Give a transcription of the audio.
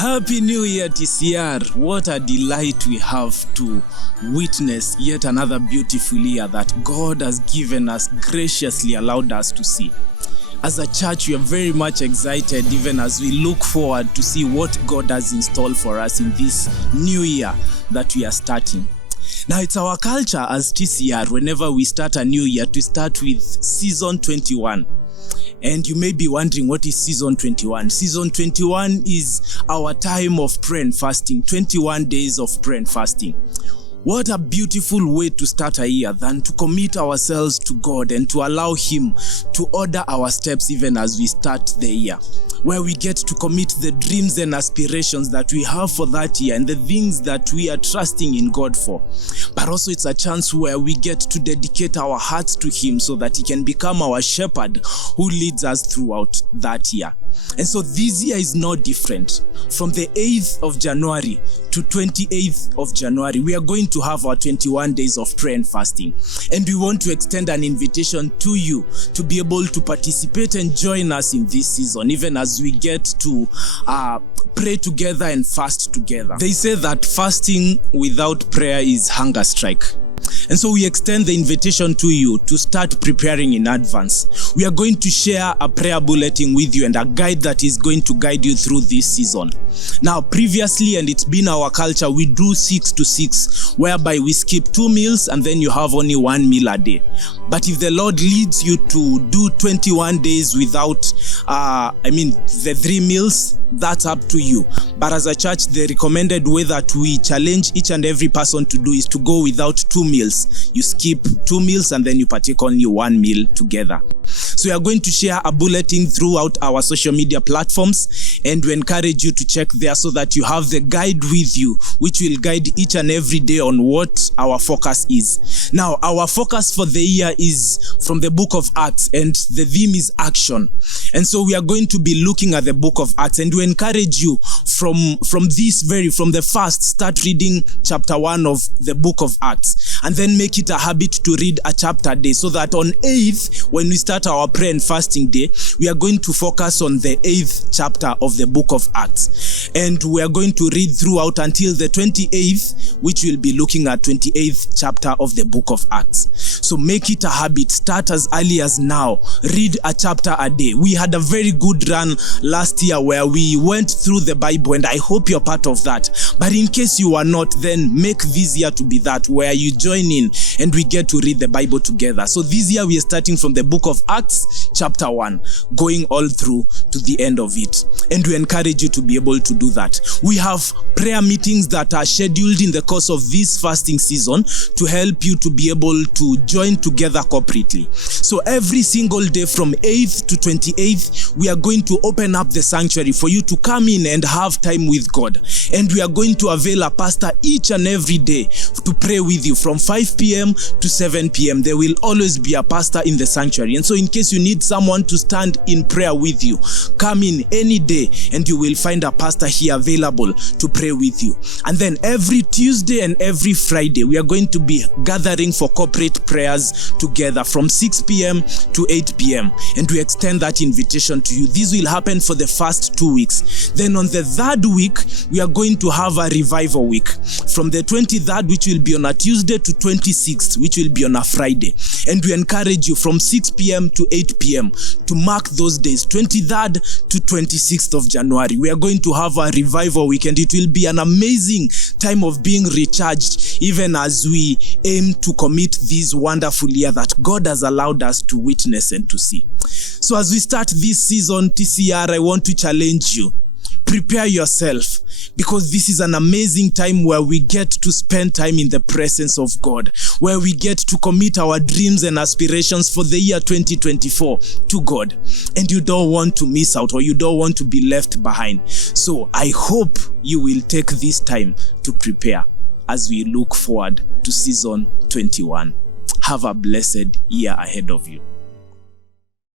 Happy New Year, TCR. What a delight we have to witness yet another beautiful year that God has given us, graciously allowed us to see. As a church, we are very much excited even as we look forward to see what God has in store for us in this new year that we are starting. Now, it's our culture as TCR, whenever we start a new year, to start with season 21. And you may be wondering, what is season 21? Season 21 is our time of prayer and fasting, 21 days of prayer and fasting. What a beautiful way to start a year than to commit ourselves to God and to allow Him to order our steps even as we start the year, where we get to commit the dreams and aspirations that we have for that year and the things that we are trusting in God for. But also it's a chance where we get to dedicate our hearts to Him so that He can become our shepherd who leads us throughout that year. And so this year is no different. From the 8th of January to 28th of January, we are going to have our 21 days of prayer and fasting. And we want to extend an invitation to you to be able to participate and join us in this season, even as we get to pray together and fast together. They say that fasting without prayer is hunger strike. And so we extend the invitation to you to start preparing in advance. We are going to share a prayer bulletin with you and a guide that is going to guide you through this season. Now, previously, and it's been our culture, we do 6 to 6, whereby we skip 2 meals and then you have only 1 meal a day. But if the Lord leads you to do 21 days without, the 3 meals, that's up to you. But as a church, the recommended way that we challenge each and every person to do is to go without 2 meals. You skip 2 meals and then you partake only 1 meal together. So we are going to share a bulletin throughout our social media platforms, and we encourage you to check there so that you have the guide with you, which will guide each and every day on what our focus is. Now, our focus for the year is from the book of Acts, and the theme is action. And so we are going to be looking at the book of Acts, and we encourage you from the first, start reading chapter 1 of the book of Acts, and then make it a habit to read a chapter a day, so that on 8th, when we start our prayer and fasting day, we are going to focus on the 8th chapter of the book of Acts. And we are going to read throughout until the 28th, which will be looking at 28th chapter of the book of Acts. So make it a habit. Start as early as now. Read a chapter a day. We had a very good run last year where we went through the Bible, and I hope you're part of that. But in case you are not, then make this year to be that, where you join in and we get to read the Bible together. So this year we are starting from the book of Acts chapter 1, going all through to the end of it. And we encourage you to be able to do that. We have prayer meetings that are scheduled in the course of this fasting season to help you to be able to join together corporately. So every single day from 8th to 28th, we are going to open up the sanctuary for you to come in and have time with God. And we are going to avail a pastor each and every day to pray with you from 5 p.m. to 7 p.m. There will always be a pastor in the sanctuary. And so in case you need someone to stand in prayer with you, come in any day and you will find a pastor here available to pray with you. And then every Tuesday and every Friday, we are going to be gathering for corporate prayers together from 6 p.m. to 8 p.m. And we extend that invitation to you. This will happen for the first 2 weeks. Then on the 3rd week, we are going to have a revival week. From the 23rd, which will be on a Tuesday, to 26th, which will be on a Friday. And we encourage you from 6 p.m. to 8 p.m. to mark those days, 23rd to 26th of January. We are going to have a revival week, and it will be an amazing time of being recharged, even as we aim to commit this wonderful year that God has allowed us to witness and to see. So as we start this season, TCR, I want to challenge you. Prepare yourself, because this is an amazing time where we get to spend time in the presence of God, where we get to commit our dreams and aspirations for the year 2024 to God. And you don't want to miss out, or you don't want to be left behind. So I hope you will take this time to prepare as we look forward to season 21. Have a blessed year ahead of you.